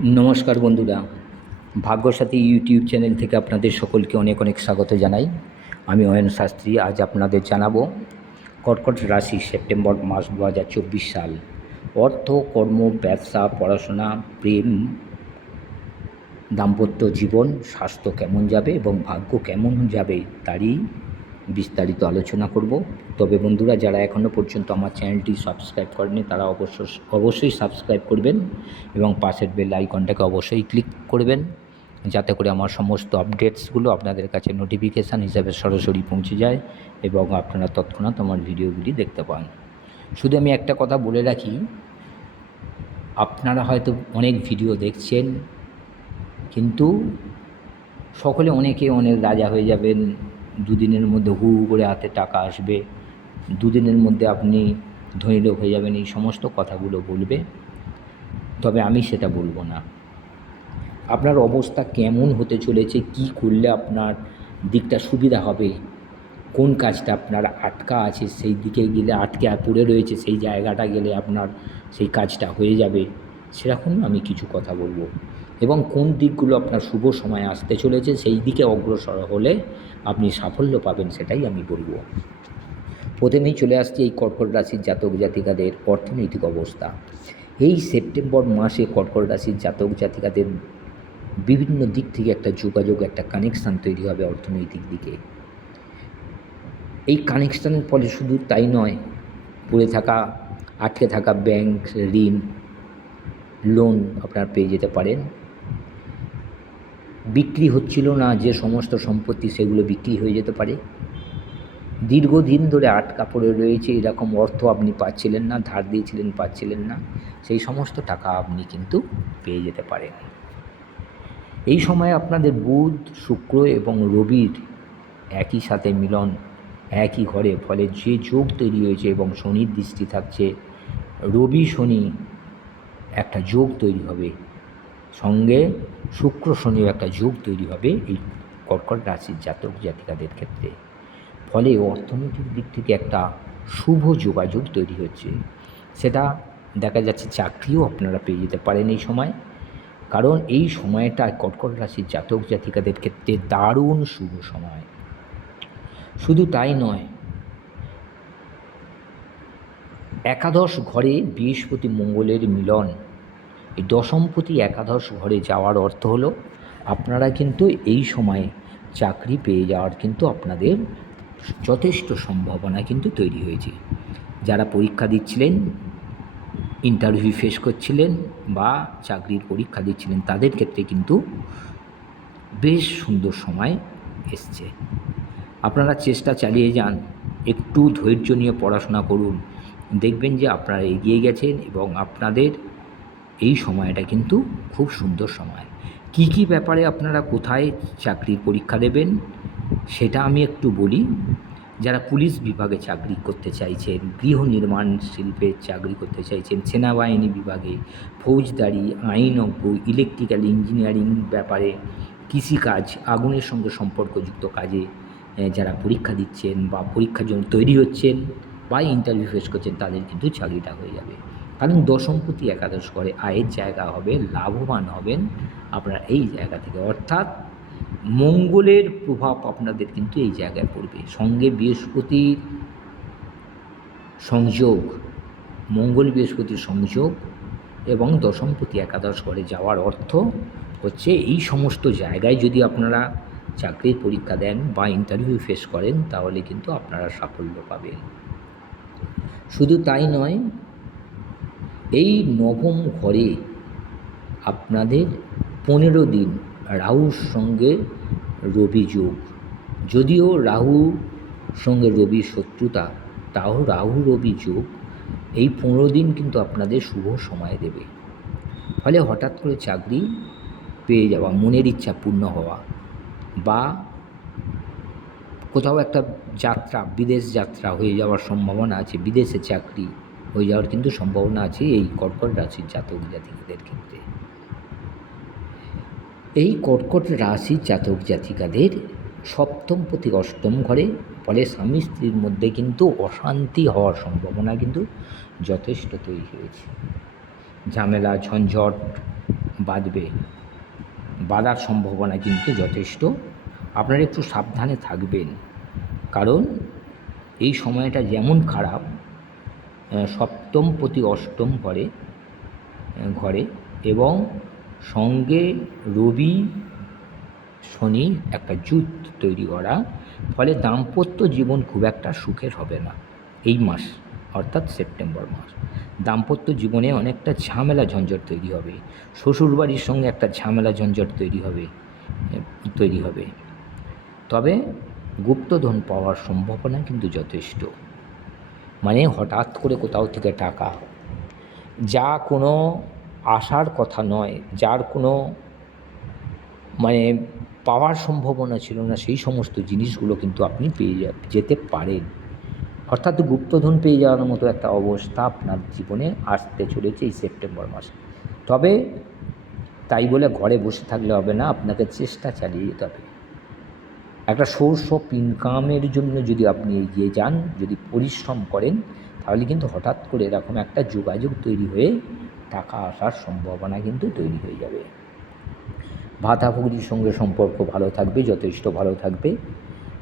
নমস্কার বন্ধুরা, ভাগ্যসাথী YouTube channel থেকে আপনাদের সকলকে অনেক অনেক স্বাগত জানাই। আমি অয়ন শাস্ত্রী, আজ আপনাদের জানাব কর্কট রাশি সেপ্টেম্বর মাস দু হাজার চব্বিশ সাল। অর্থ, কর্ম, ব্যবসা, পড়াশোনা, প্রেম, দাম্পত্য জীবন, স্বাস্থ্য কেমন যাবে এবং ভাগ্য কেমন যাবে তারই বিস্তারিত আলোচনা করব। তবে বন্ধুরা, যারা এখনও পর্যন্ত আমার চ্যানেলটি সাবস্ক্রাইব করেনি তারা অবশ্য অবশ্যই সাবস্ক্রাইব করবেন এবং পাশের বেল আইকনটাকে অবশ্যই ক্লিক করবেন যাতে করে আমার সমস্ত আপডেটসগুলো আপনাদের কাছে নোটিফিকেশান হিসাবে সরাসরি পৌঁছে যায় এবং আপনারা তৎক্ষণাৎ আমার ভিডিওগুলি দেখতে পান। শুধু আমি একটা কথা বলে রাখি, আপনারা হয়তো অনেক ভিডিও দেখছেন, কিন্তু সকলে অনেকে অনেক রাজা হয়ে যাবেন দুদিনের মধ্যে হু হু করে হাতে টাকা আসবে। দুদিনের মধ্যে আপনি ধনী লোক হয়ে যাবেন, এই সমস্ত কথাগুলো বলবে। তবে আমি সেটা বলব না। আপনার অবস্থা কেমন হতে চলেছে, কি করলে আপনার দিকটা সুবিধা হবে, কোন কাজটা আপনার আটকা আছে, সেই দিকে গেলে আটকে পড়ে রয়েছে, সেই জায়গাটা গেলে আপনার সেই কাজটা হয়ে যাবে, সেরকম আমি কিছু কথা বলব। এবং কোন দিকগুলো আপনার শুভ সময় আসতে চলেছে সেই দিকে অগ্রসর হলে আপনি সাফল্য পাবেন সেটাই আমি বলব। প্রথমেই চলে আসছে এই কর্কট রাশির জাতক জাতিকাদের অর্থনৈতিক অবস্থা। এই সেপ্টেম্বর মাসে কর্কট রাশির জাতক জাতিকাদের বিভিন্ন দিক থেকে একটা যোগাযোগ, একটা কানেকশান তৈরি হবে অর্থনৈতিক দিকে। এই কানেকশানের ফলে শুধু তাই নয়, পড়ে থাকা, আটকে থাকা ব্যাংক, ঋণ লোন আপনার পেয়ে যেতে পারেন। বিক্রি হচ্ছিল না, যে সমস্ত সম্পত্তি সেগুলো বিক্রি হয়ে যেতে পারে। দীর্ঘদিন ধরে আটকা পড়ে রয়েছে, এরকম অর্থ আপনি পাচ্ছিলেন না, ধার দিয়েছিলেন, পাচ্ছিলেন না। সেই সমস্ত টাকা আপনি কিন্তু পেয়ে যেতে পারেন। এই সময় আপনাদের বুধ, শুক্র এবং রবির একই সাথে মিলন, একই ঘরে, ফলে যে যোগ তৈরি হয়েছে এবং শনির দৃষ্টি থাকছে, রবি, শনি একটা যোগ তৈরি হবে। সঙ্গে শুক্র শনিও একটা যোগ তৈরি হবে এই কর্কট রাশির জাতক জাতিকাদের ক্ষেত্রে। ফলে অর্থনৈতিক দিক থেকে একটা শুভ যোগাযোগ তৈরি হচ্ছে। সেটা দেখা যাচ্ছে চাকরিও আপনারা পেয়ে যেতে পারেন এই সময়। কারণ এই সময়টা কর্কট রাশির জাতক জাতিকাদের ক্ষেত্রে দারুণ শুভ সময়। শুধু তাই নয়, একাদশ ঘরে বৃহস্পতি মঙ্গলের মিলন এই দশমপতি একাদশ ঘরে যাওয়ার অর্থ হলো, আপনারা কিন্তু এই সময়ে চাকরি পেয়ে যাওয়ার কিন্তু আপনাদের যথেষ্ট সম্ভাবনা কিন্তু তৈরি হয়েছে। যারা পরীক্ষা দিচ্ছিলেন ইন্টারভিউ ফেস করছিলেন বা চাকরির পরীক্ষা দিচ্ছিলেন, তাদের ক্ষেত্রে কিন্তু বেশ সুন্দর সময় এসছে। আপনারা চেষ্টা চালিয়ে যান, একটু ধৈর্য নিয়ে পড়াশোনা করুন। দেখবেন যে আপনারা এগিয়ে গেছেন এবং আপনাদের এই সময়টা কিন্তু খুব সুন্দর সময়। কি কি ব্যাপারে আপনারা কোথায় চাকরির পরীক্ষা দেবেন, সেটা আমি একটু বলি। যারা পুলিশ বিভাগে চাকরি করতে চাইছেন, গৃহ নির্মাণ শিল্পে চাকরি করতে চাইছেন, সেনাবাহিনী বিভাগে, ফৌজদারি, আইনজ্ঞ ইলেকট্রিক্যাল ইঞ্জিনিয়ারিং ব্যাপারে, কৃষিকাজ, আগুনের সঙ্গে সম্পর্কযুক্ত কাজে যারা পরীক্ষা দিচ্ছেন বা পরীক্ষার জন্য তৈরি হচ্ছেন বা ইন্টারভিউ ফেস করছেন, তাদের কিন্তু চাকরিটা হয়ে যাবে। কারণ দশমপতি একাদশ করে আয়ের জায়গা হবে, লাভবান হবেন আপনারা এই জায়গা থেকে। অর্থাৎ মঙ্গলের প্রভাব আপনাদের কিন্তু এই জায়গায় পড়বে। সঙ্গে বৃহস্পতির সংযোগ, মঙ্গল বৃহস্পতির সংযোগ এবং দশমপতি একাদশ করে যাওয়ার অর্থ হচ্ছে এই সমস্ত জায়গায় যদি আপনারা চাকরির পরীক্ষা দেন বা ইন্টারভিউ ফেস করেন তাহলে কিন্তু আপনারা সাফল্য পাবেন। শুধু তাই নয় এই নবম ঘরে আপনাদের পনেরো দিন রাহুর সঙ্গে রবি যোগ। যদিও রাহু সঙ্গে রবি শত্রুতা, তাও রাহু রবি যোগ এই পনেরো দিন কিন্তু আপনাদের শুভ সময় দেবে। ফলে হঠাৎ করে চাকরি পেয়ে যাওয়া, মনের ইচ্ছা পূর্ণ হওয়া বা কোথাও একটা যাত্রা, বিদেশ যাত্রা হয়ে যাওয়ার সম্ভাবনা আছে, বিদেশে চাকরি হয়ে যাওয়ার কিন্তু সম্ভাবনা আছে এই কর্কট রাশির জাতক জাতিকাদের ক্ষেত্রে। এই কর্কট রাশির জাতক জাতিকাদের সপ্তম প্রতি অষ্টম ঘরে ফলে স্বামী স্ত্রীর মধ্যে কিন্তু অশান্তি হওয়ার সম্ভাবনা কিন্তু যথেষ্ট তৈরি হয়েছে। ঝামেলা, ঝঞ্ঝট বাঁধবে, বাঁধার সম্ভাবনা কিন্তু যথেষ্ট। আপনারা একটু সাবধানে থাকবেন, কারণ এই সময়টা যেমন খারাপ সপ্তম প্রতি অষ্টম ঘরে ঘরে এবং সঙ্গে রবি, শনি একটা জুত তৈরি করা, ফলে দাম্পত্য জীবন খুব একটা সুখের হবে না এই মাস, অর্থাৎ সেপ্টেম্বর মাস। দাম্পত্য জীবনে অনেকটা ঝামেলা ঝঞ্ঝট তৈরি হবে, শ্বশুরবাড়ির সঙ্গে একটা ঝামেলা ঝঞ্ঝট তৈরি হবে তৈরি হবে। তবে গুপ্তধন পাওয়ার সম্ভাবনা কিন্তু যথেষ্ট। মানে হঠাৎ করে কোথাও থেকে টাকা। যা কোনো আসার কথা নয়, যার কোনো মানে পাওয়ার সম্ভাবনা ছিল না, সেই সমস্ত জিনিসগুলো কিন্তু আপনি পেয়ে যেতে পারেন। অর্থাৎ গুপ্তধন পেয়ে যাওয়ার মতো একটা অবস্থা আপনার জীবনে আসতে চলেছে এই সেপ্টেম্বর মাসে। তবে তাই বলে ঘরে বসে থাকলে হবে না, আপনাকে চেষ্টা চালিয়ে যেতে হবে। একটা সোর্স অফ ইনকামের জন্য যদি আপনি এগিয়ে যান, যদি পরিশ্রম করেন, তাহলে কিন্তু হঠাৎ করে এরকম একটা যোগাযোগ তৈরি হয়ে টাকা আসার সম্ভাবনা কিন্তু তৈরি হয়ে যাবে। ভাতাভুগির সঙ্গে সম্পর্ক ভালো থাকবে, যথেষ্ট ভালো থাকবে।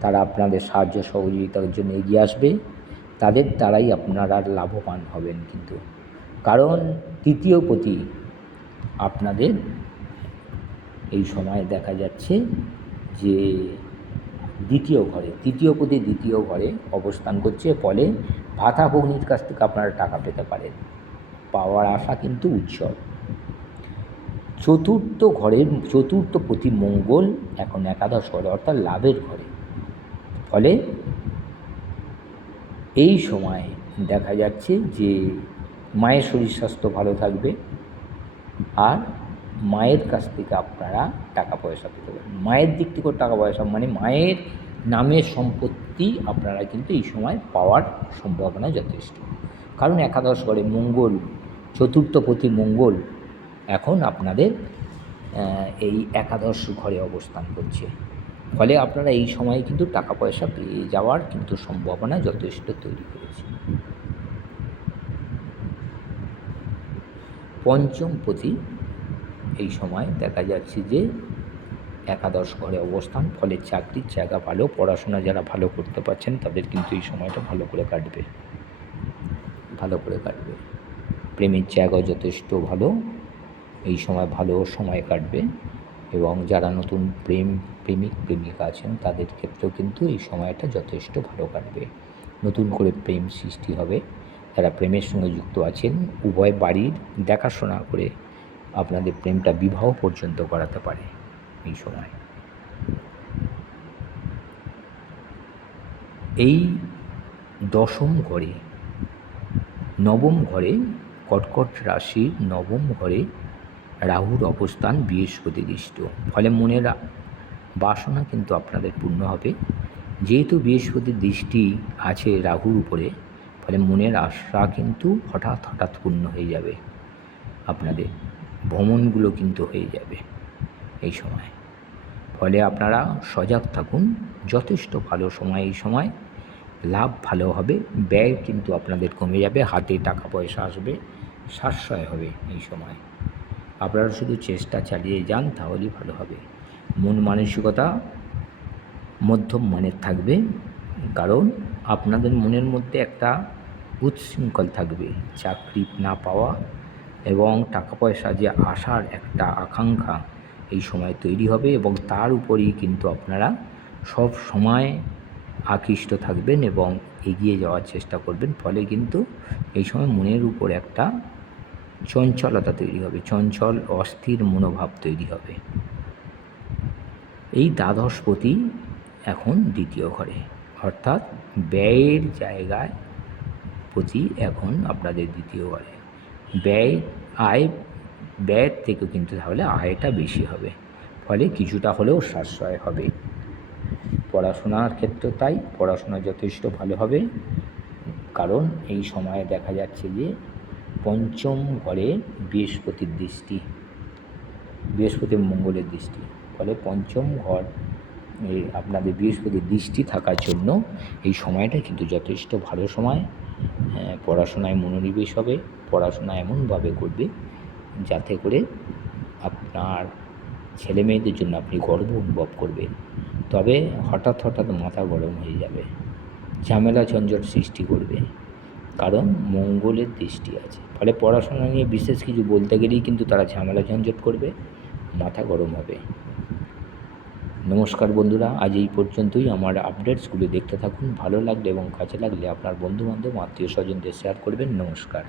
তারা আপনাদের সাহায্য সহযোগিতার জন্য এগিয়ে আসবে। তাদের দ্বারাই আপনারা লাভবান হবেন কিন্তু। কারণ তৃতীয় প্রতি আপনাদের এই সময় দেখা যাচ্ছে যে দ্বিতীয় ঘরে, তৃতীয় পতি দ্বিতীয় ঘরে অবস্থান করছে, ফলে ভাতা ভগ্নির কাছ থেকে আপনারা টাকা পেতে পারেন। পাওয়ার আশা কিন্তু উজ্জ্বল। চতুর্থ ঘরের, চতুর্থ প্রতি মঙ্গল এখন একাদশ ঘরে, অর্থাৎ লাভের ঘরে। ফলে এই সময় দেখা যাচ্ছে যে মায়ের শরীর স্বাস্থ্য ভালো থাকবে আর মায়ের কাছ থেকে আপনারা টাকা পয়সা পেতে পারেন। মায়ের দিক থেকেও টাকা পয়সা মানে মায়ের নামের সম্পত্তি আপনারা কিন্তু এই সময় পাওয়ার সম্ভাবনা যথেষ্ট। কারণ একাদশ ঘরে মঙ্গল, চতুর্থ প্রতি মঙ্গল এখন আপনাদের এই একাদশ ঘরে অবস্থান করছে। ফলে আপনারা এই সময় কিন্তু টাকা পয়সা পেয়ে যাওয়ার কিন্তু সম্ভাবনা যথেষ্ট তৈরি করেছে। পঞ্চম পতি এই সময় দেখা যাচ্ছে যে একাদশ ঘরে অবস্থান, ফলে চাকরির জায়গা ভালো, পড়াশোনা যারা ভালো করতে পারছেন তাদের কিন্তু এই সময়টা ভালো করে কাটবে। ভালো করে কাটবে। প্রেমের জায়গাও যথেষ্ট ভালো, এই সময় ভালো সময় কাটবে এবং যারা নতুন প্রেম, প্রেমিক, প্রেমিকা আছেন তাদের ক্ষেত্রেও কিন্তু এই সময়টা যথেষ্ট ভালো কাটবে। নতুন করে প্রেম সৃষ্টি হবে। যারা প্রেমের সঙ্গে যুক্ত আছেন, উভয় বাড়ির দেখাশোনা করে আপনাদের প্রেমটা বিবাহ পর্যন্ত করাতে পারে এই সময়। এই দশম ঘরে, নবম ঘরে কটকট রাশির নবম ঘরে রাহুর অবস্থান বৃহস্পতি দৃষ্ট ফলে মনের বাসনা কিন্তু আপনাদের পূর্ণ হবে। যেহেতু বৃহস্পতির দৃষ্টি আছে রাহুর উপরে, ফলে মনের আশা কিন্তু হঠাৎ হঠাৎ পূর্ণ হয়ে যাবে আপনাদের। ভ্রমণগুলো কিন্তু হয়ে যাবে এই সময়। ফলে আপনারা সজাগ থাকুন, যথেষ্ট ভালো সময় এই সময়। লাভ ভালো হবে, ব্যয় কিন্তু আপনাদের কমে যাবে, হাতে টাকা পয়সা আসবে, সাশ্রয় হবে এই সময়। আপনারা শুধু চেষ্টা চালিয়ে যান, তাহলেই ভালো হবে। মন মানসিকতা মধ্যম মানের থাকবে, কারণ আপনাদের মনের মধ্যে একটা উচ্ছৃঙ্খল থাকবে। চাকরি না পাওয়া এবং টাকা পয়সা যে আসার একটা আকাঙ্ক্ষা এই সময় তৈরি হবে এবং তার উপরেই কিন্তু আপনারা সব সময় আকৃষ্ট থাকবেন এবং এগিয়ে যাওয়ার চেষ্টা করবেন। ফলে কিন্তু এই সময় মনের উপর একটা চঞ্চলতা তৈরি হবে, চঞ্চল, অস্থির মনোভাব তৈরি হবে। এই দ্বাদশপতি এখন দ্বিতীয় ঘরে। অর্থাৎ ব্যয়ের জায়গায় প্রতি এখন আপনাদের দ্বিতীয় ঘরে। ব্যয়, আয় ব্যয়ের থেকেও কিন্তু তাহলে আয়টা বেশি হবে। ফলে কিছুটা হলেও সাশ্রয় হবে। পড়াশোনার ক্ষেত্রে তাই, পড়াশোনা যথেষ্ট ভালো হবে। কারণ এই সময়ে দেখা যাচ্ছে যে পঞ্চম ঘরে বৃহস্পতির দৃষ্টি, বৃহস্পতি মঙ্গলের দৃষ্টি। ফলে পঞ্চম ঘর আপনাদের বৃহস্পতির দৃষ্টি থাকার জন্য এই সময়টা কিন্তু যথেষ্ট ভালো সময়। হ্যাঁ, পড়াশোনায় মনোনিবেশ হবে পড়াশোনা এমনভাবে করবে যাতে করে আপনার ছেলে মেয়েদের জন্য আপনি গর্ব অনুভব করবেন। তবে হঠাৎ হঠাৎ মাথা গরম হয়ে যাবে ঝামেলা ঝঞ্ঝট সৃষ্টি করবে কারণ মঙ্গলের দৃষ্টি আছে। ফলে পড়াশোনা নিয়ে বিশেষ কিছু বলতে গেলেই কিন্তু তারা ঝামেলা ঝঞ্ঝট করবে মাথা গরম হবে। নমস্কার বন্ধুরা, আজ এই পর্যন্তই। আমার আপডেটসগুলো দেখতে থাকুন। ভালো লাগলে এবং কাজে লাগলে আপনার বন্ধুবান্ধব আত্মীয় স্বজনদের শেয়ার করবেন। নমস্কার।